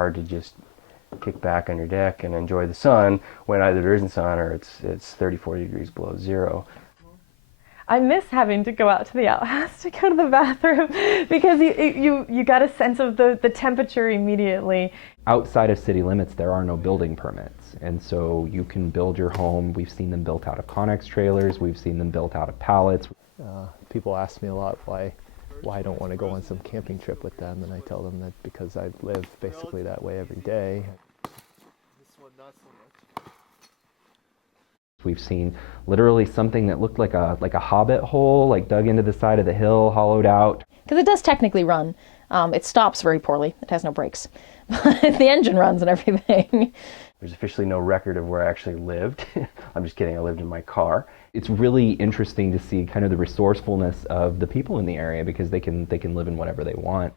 hard to just kick back on your deck and enjoy the sun when either there isn't sun or it's 30, 40 degrees below zero. I miss having to go out to the outhouse to go to the bathroom because you got a sense of the temperature immediately. Outside of city limits, there are no building permits, and so you can build your home. We've seen them built out of Connex trailers. We've seen them built out of pallets. People ask me a lot why I don't want to go on some camping trip with them, and I tell them that because I live basically that way every day. This one, not so much. We've seen literally something that looked like a hobbit hole, like dug into the side of the hill, hollowed out. Because it does technically run. It stops very poorly. It has no brakes. But the engine runs and everything. There's officially no record of where I actually lived. I'm just kidding, I lived in my car. It's really interesting to see kind of the resourcefulness of the people in the area because they can live in whatever they want.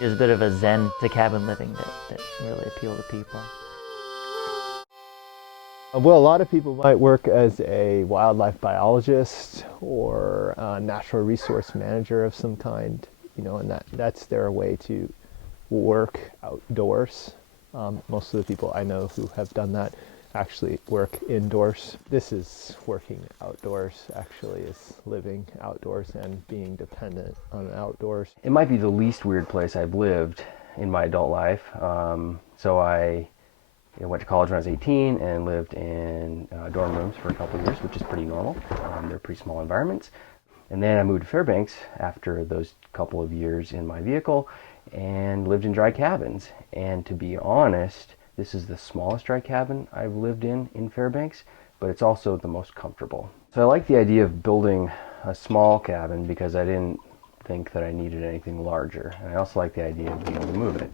There's a bit of a zen to cabin living that really appeal to people. Well, a lot of people might work as a wildlife biologist or a natural resource manager of some kind, you know, and that's their way to work outdoors. Most of the people I know who have done that actually work indoors. This is working outdoors, actually, is living outdoors and being dependent on outdoors. It might be the least weird place I've lived in my adult life. So I went to college when I was 18 and lived in dorm rooms for a couple of years, which is pretty normal. They're pretty small environments. And then I moved to Fairbanks after those couple of years in my vehicle and lived in dry cabins. And to be honest, this is the smallest dry cabin I've lived in Fairbanks, but it's also the most comfortable. So I like the idea of building a small cabin because I didn't think that I needed anything larger. And I also like the idea of being able to move it.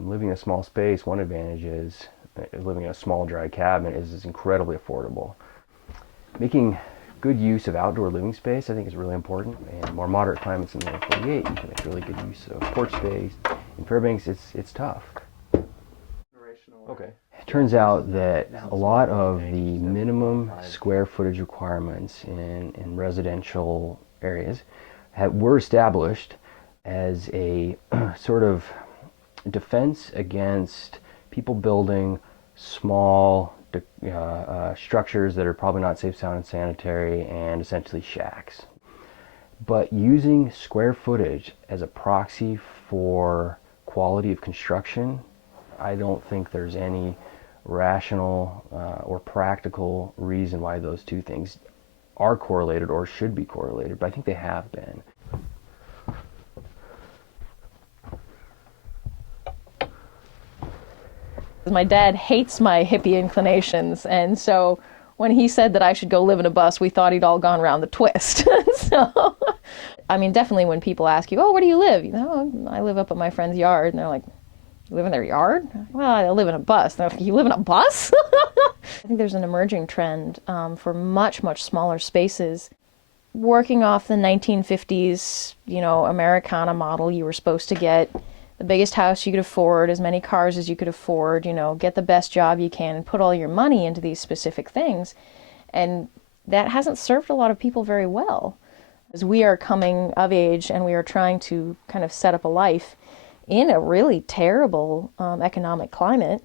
Living in a small space, one advantage is living in a small dry cabin is it's incredibly affordable. Making good use of outdoor living space I think is really important. In more moderate climates in the lower 48, you can make really good use of porch space. In Fairbanks, it's tough. Okay. It turns out that a lot of the minimum square footage requirements in residential areas were established as a sort of defense against people building small structures that are probably not safe, sound, and sanitary, and essentially shacks. But using square footage as a proxy for quality of construction, I don't think there's any rational or practical reason why those two things are correlated or should be correlated, but I think they have been. My dad hates my hippie inclinations, and so when he said that I should go live in a bus, we thought he'd all gone around the twist. So, I mean, definitely when people ask you, oh, where do you live? You know, I live up at my friend's yard, and they're like, you live in their yard? Well, I live in a bus. And they're like, you live in a bus? I think there's an emerging trend for much, much smaller spaces. Working off the 1950s, you know, Americana model, you were supposed to get the biggest house you could afford, as many cars as you could afford, you know, get the best job you can, and put all your money into these specific things. And that hasn't served a lot of people very well. As we are coming of age and we are trying to kind of set up a life in a really terrible economic climate,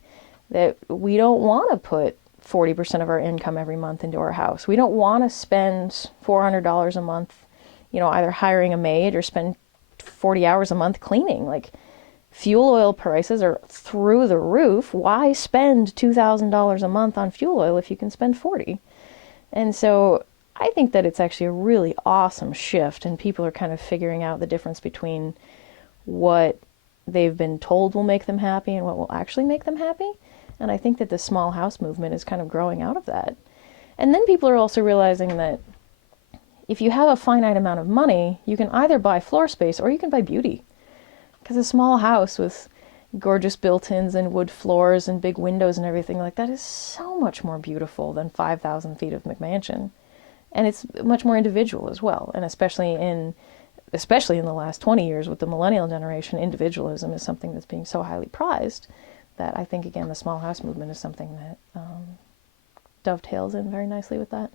that we don't want to put 40% of our income every month into our house. We don't want to spend $400 a month, you know, either hiring a maid or spend 40 hours a month cleaning. Like, fuel oil prices are through the roof. Why spend $2,000 a month on fuel oil if you can spend $40? And so I think that it's actually a really awesome shift, and people are kind of figuring out the difference between what they've been told will make them happy and what will actually make them happy. And I think that the small house movement is kind of growing out of that. And then people are also realizing that if you have a finite amount of money, you can either buy floor space or you can buy beauty. Because a small house with gorgeous built-ins and wood floors and big windows and everything like that is so much more beautiful than 5,000 feet of McMansion. And it's much more individual as well. And especially in the last 20 years with the millennial generation, individualism is something that's being so highly prized that I think, again, the small house movement is something that dovetails in very nicely with that.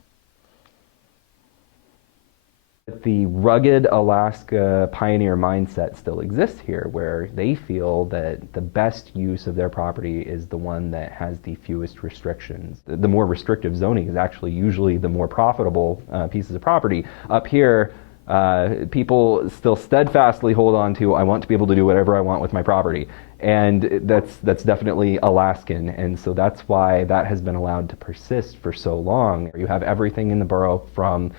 The rugged Alaska pioneer mindset still exists here, where they feel that the best use of their property is the one that has the fewest restrictions. The more restrictive zoning is actually usually the more profitable pieces of property. Up here, people still steadfastly hold on to, I want to be able to do whatever I want with my property. And that's definitely Alaskan, and so that's why that has been allowed to persist for so long. You have everything in the borough from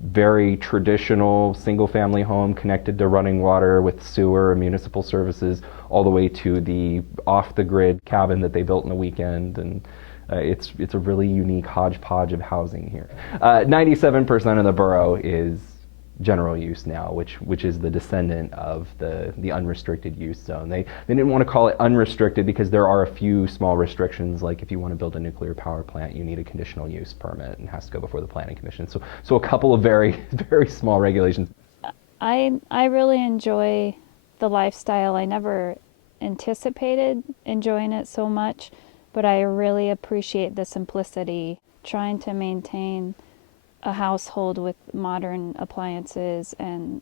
very traditional single-family home connected to running water with sewer and municipal services, all the way to the off-the-grid cabin that they built in a weekend. And it's a really unique hodgepodge of housing here. 97% of the borough is general use now, which is the descendant of the unrestricted use zone. They didn't want to call it unrestricted because there are a few small restrictions, like if you want to build a nuclear power plant, you need a conditional use permit and has to go before the planning commission. So a couple of very, very small regulations. I really enjoy the lifestyle. I never anticipated enjoying it so much, but I really appreciate the simplicity, trying to maintain a household with modern appliances and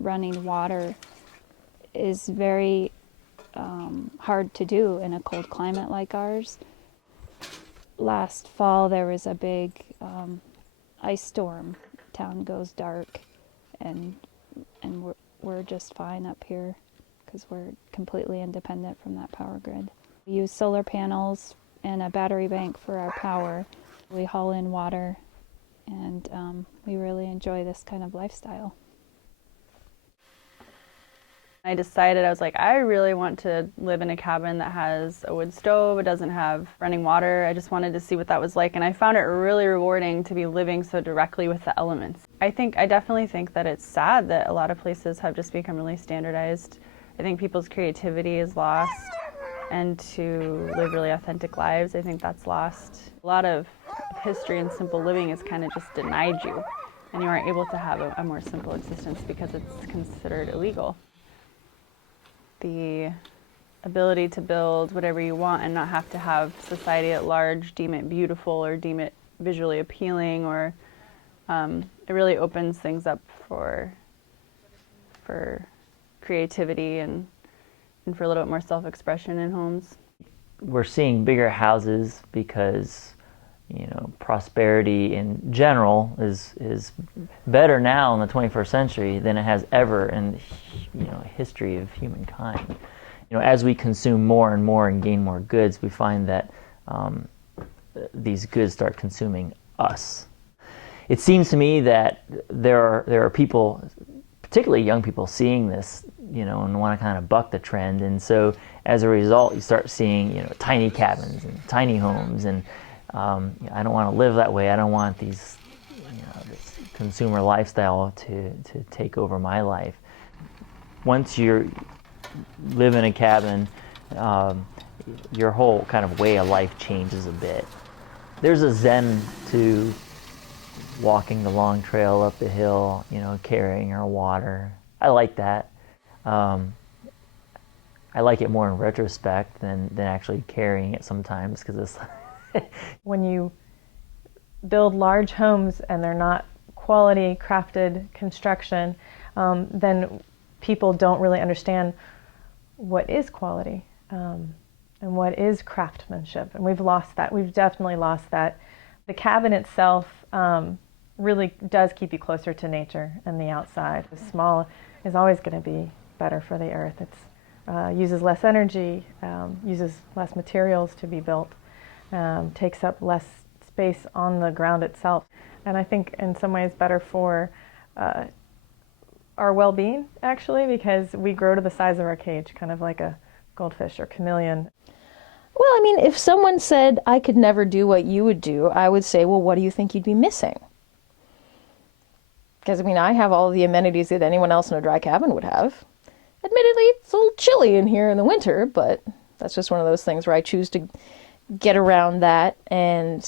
running water is very hard to do in a cold climate like ours. Last fall there was a big ice storm. Town goes dark, and we're just fine up here because we're completely independent from that power grid. We use solar panels and a battery bank for our power. We haul in water, and we really enjoy this kind of lifestyle. I decided, I was like, I really want to live in a cabin that has a wood stove, it doesn't have running water. I just wanted to see what that was like, and I found it really rewarding to be living so directly with the elements. I definitely think that it's sad that a lot of places have just become really standardized. I think people's creativity is lost, and to live really authentic lives, I think that's lost. A lot of history and simple living is kind of just denied you, and you aren't able to have a more simple existence because it's considered illegal. The ability to build whatever you want and not have to have society at large deem it beautiful or deem it visually appealing, or it really opens things up for creativity and for a little bit more self-expression in homes. We're seeing bigger houses because, you know, prosperity in general is better now in the 21st century than it has ever in, you know, history of humankind. You know, as we consume more and more and gain more goods, we find that these goods start consuming us. It seems to me that there are people, particularly young people, seeing this, you know, and want to kind of buck the trend, and so as a result, you start seeing, you know, tiny cabins and tiny homes, and I don't want to live that way. I don't want these, you know, this consumer lifestyle to take over my life. Once you live in a cabin, your whole kind of way of life changes a bit. There's a zen to walking the long trail up the hill, you know, carrying our water. I like that. I like it more in retrospect than actually carrying it sometimes, because it's When you build large homes and they're not quality crafted construction, then people don't really understand what is quality and what is craftsmanship. And we've lost that. We've definitely lost that. The cabin itself really does keep you closer to nature and the outside. The small is always going to be better for the earth. It uses less energy, uses less materials to be built. Takes up less space on the ground itself, and I think in some ways better for our well-being, actually, because we grow to the size of our cage, kind of like a goldfish or chameleon. Well, I mean, if someone said I could never do what you would do, I would say, well, what do you think you'd be missing? Because, I mean, I have all the amenities that anyone else in a dry cabin would have. Admittedly, it's a little chilly in here in the winter, but that's just one of those things where I choose to get around that, and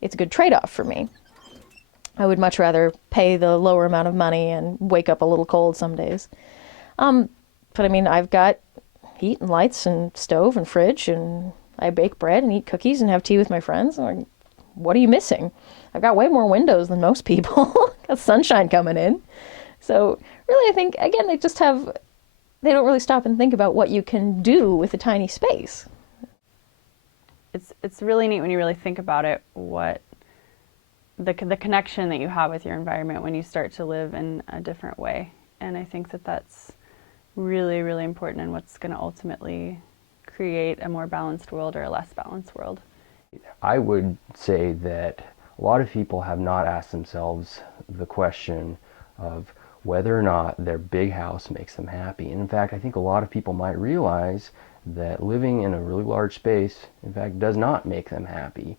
it's a good trade-off for me. I would much rather pay the lower amount of money and wake up a little cold some days. But I mean, I've got heat and lights and stove and fridge, and I bake bread and eat cookies and have tea with my friends. Like, what are you missing? I've got way more windows than most people. got sunshine coming in. So really, I think, again, they don't really stop and think about what you can do with a tiny space. It's really neat when you really think about it, what the connection that you have with your environment when you start to live in a different way. And I think that that's really, really important in what's going to ultimately create a more balanced world or a less balanced world. I would say that a lot of people have not asked themselves the question of whether or not their big house makes them happy. And in fact, I think a lot of people might realize that living in a really large space, in fact, does not make them happy.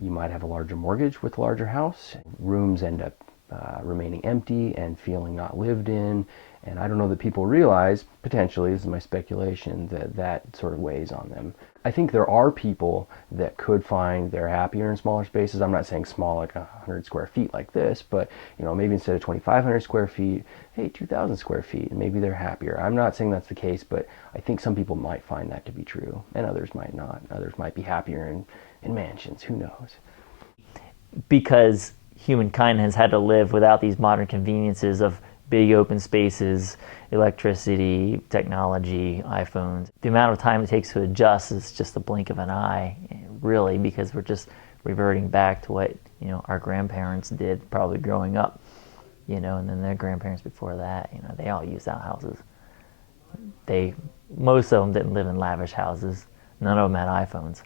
You might have a larger mortgage with a larger house. Rooms end up remaining empty and feeling not lived in. And I don't know that people realize, potentially, this is my speculation, that that sort of weighs on them. I think there are people that could find they're happier in smaller spaces. I'm not saying small like 100 square feet like this, but maybe instead of 2,500 square feet, hey, 2,000 square feet, and maybe they're happier. I'm not saying that's the case, but I think some people might find that to be true, and others might not. Others might be happier in mansions. Who knows? Because humankind has had to live without these modern conveniences of big open spaces, electricity, technology, iPhones. The amount of time it takes to adjust is just the blink of an eye, really, because we're just reverting back to what our grandparents did probably growing up, and then their grandparents before that. They all used outhouses. Most of them didn't live in lavish houses. None of them had iPhones.